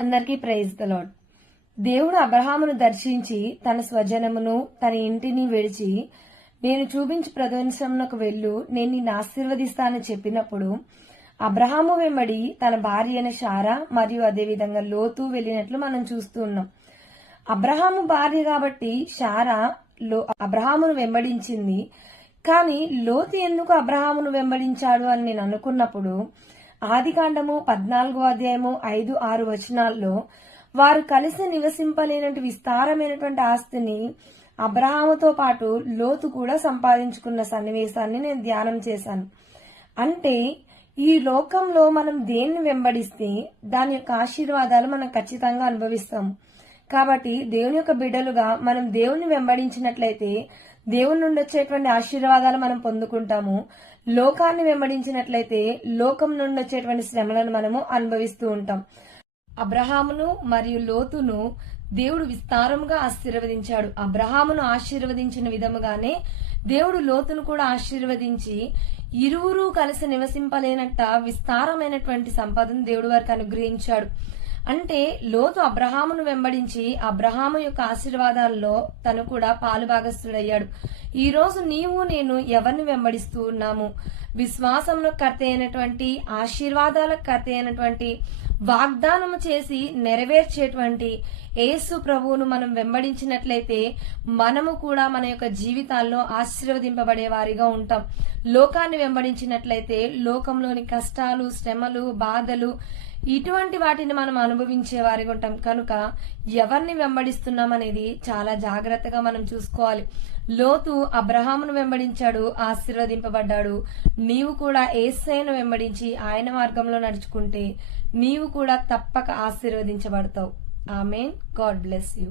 అందరికీ praise the lord. దేవుడు అబ్రహామును దర్శించి తన స్వజనమును తన ఇంటిని విడిచి నేను చూపించి ప్రదేశంలోకి వెళ్ళు, నేను నిన్ను ఆశీర్వదిస్తానని చెప్పినప్పుడు అబ్రహాము వెంబడి తన భార్య అయిన శారా మరియు అదేవిధంగా లోతు వెళ్ళినట్లు మనం చూస్తూ ఉన్నాం. అబ్రహాము భార్య కాబట్టి శారా అబ్రహామును వెంబడించింది. కానీ లోతు ఎందుకు అబ్రహామును వెంబడించాడు అని నేను అనుకున్నప్పుడు ఆదికాండము 14వ అధ్యాయము 5-6 వచనాల్లో వారు కలిసి నివసింపలేనటువంటి విస్తారమైనటువంటి ఆస్తిని అబ్రహాముతో పాటు లోతు కూడా సంపాదించుకున్న సన్నివేశాన్ని నేను ధ్యానం చేశాను. అంటే ఈ లోకంలో మనం దేన్ని వెంబడిస్తే దాని యొక్క ఆశీర్వాదాలు మనం ఖచ్చితంగా అనుభవిస్తాం. కాబట్టి దేవుని యొక్క బిడ్డలుగా మనం దేవుని వెంబడించినట్లయితే దేవుని నుండి వచ్చేటువంటి ఆశీర్వాదాలు మనం పొందుకుంటాము. లోకాన్ని వెంబడించినట్లయితే లోకం నుండి వచ్చేటువంటి శ్రమలను మనము అనుభవిస్తూ ఉంటాం. అబ్రహామును మరియు లోతును దేవుడు విస్తారముగా ఆశీర్వదించాడు. అబ్రహామును ఆశీర్వదించిన విధముగానే దేవుడు లోతును కూడా ఆశీర్వదించి ఇరువురు కలిసి నివసింపలేనట్ట విస్తారమైనటువంటి సంపదను దేవుడు వారికి అనుగ్రహించాడు. అంటే లోతు అబ్రహామును వెంబడించి అబ్రహాము యొక్క ఆశీర్వాదాల్లో తను కూడా పాలుభాగస్తుడయ్యాడు. ఈ రోజు నీవు నేను ఎవరిని వెంబడిస్తూ ఉన్నాము? విశ్వాసంలో కర్త అయినటువంటి, ఆశీర్వాదాలకు కర్త అయినటువంటి, వాగ్దానము చేసి నెరవేర్చేటువంటి యేసు ప్రభువును మనం వెంబడించినట్లయితే మనము కూడా మన యొక్క జీవితాల్లో ఆశీర్వదింపబడే వారిగా ఉంటాం. లోకాన్ని వెంబడించినట్లయితే లోకంలోని కష్టాలు, శ్రమలు, బాధలు ఇటువంటి వాటిని మనం అనుభవించే వారిగా ఉంటాం. కనుక ఎవరిని వెంబడిస్తున్నాం అనేది చాలా జాగ్రత్తగా మనం చూసుకోవాలి. లోతు అబ్రహామును వెంబడించాడు, ఆశీర్వదింపబడ్డాడు. నీవు కూడా యేసయ్యను వెంబడించి ఆయన మార్గంలో నడుచుకుంటే నీవు కూడా తప్పక ఆశీర్వదించబడతావు. ఆమేన్. God bless you.